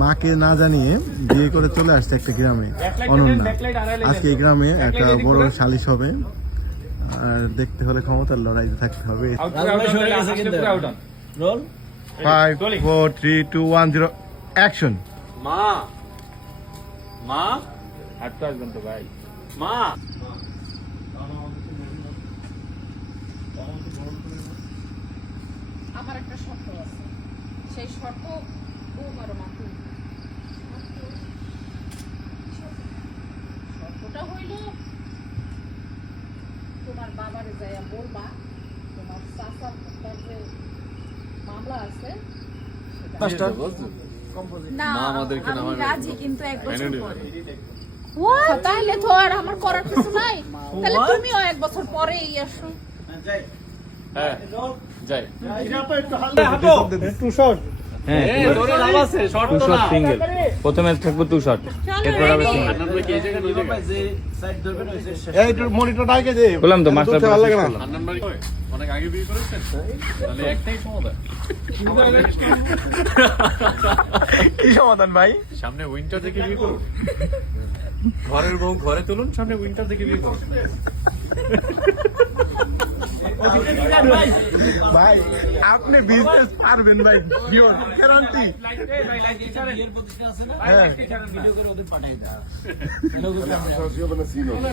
মাকে না জানিয়ে বিয়ে করে চলে আসছে একটা গ্রামে অনন্যা। আজকে এই গ্রামে একটা বড় সালিশ হবে, আর দেখতে হলে ক্ষমতার লড়াইতে থাকতে হবে। 5 4 3 2 1 0 অ্যাকশন। মা মা আর তো আসবেন তো ভাই। মা আমার একটা শর্ত আছে, সেই শর্ত ও আমার মাথা শর্তটা হইল তোমার বাবারে যাইয়া বলবা তোমার চাচার যে মামলা আছে না, আমি রাজি, কিন্তু এক বছর পরে। তাহলে তো আর আমার করার কিছু নাই, তাহলে তুমিও এক বছর পরেই আসো। হ্যাঁ যাই প্রথমে থাকবো টু শট, এরপর আবার সিঙ্গেল। এই মনিটরটা আগে দে, বললাম তো মাস্টার ভালো লাগে না। অনেক আগে বিয়ে করেছেন, তাহলে একটাই সমাধান। কি সমাধান ভাই? সামনে উইন্টার থেকে বিয়ে করুন, ঘরের বউ ঘরে তুলুন, সামনে উইন্টার থেকে বিয়ে করুন। ভাই আপনি বিজনেস পারবেন ভাই, শিওর গ্যারান্টি।